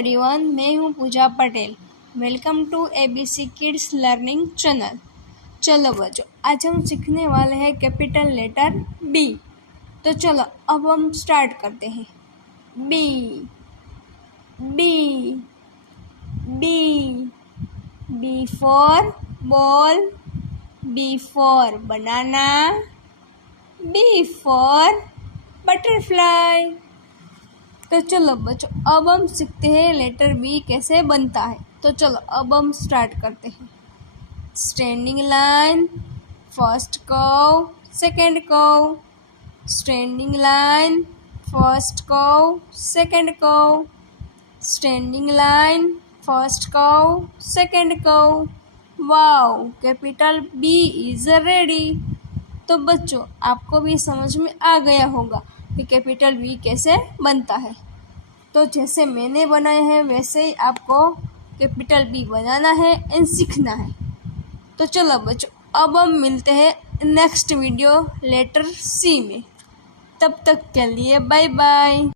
Everyone, मैं हूँ Pooja Patel. Welcome to ABC kids learning channel. चलो बच्चों, आज हम सीखने वाले हैं कैपिटल लेटर बी। तो चलो अब हम स्टार्ट करते हैं। B B B B for ball, B for banana, B for butterfly. तो चलो बच्चों, अब हम सीखते हैं लेटर बी कैसे बनता है। तो चलो अब हम स्टार्ट करते हैं। Standing line, first curve, second curve, standing line, first curve, second curve, standing line, first curve, second curve. Wow, capital B is ready. तो बच्चों, आपको भी समझ में आ गया होगा कि कैपिटल बी कैसे बनता है। तो जैसे मैंने बनाया है वैसे ही आपको कैपिटल बी बनाना है एंड सीखना है। तो चलो बच्चों, अब हम मिलते हैं नेक्स्ट वीडियो लेटर सी में। तब तक के लिए बाय बाय।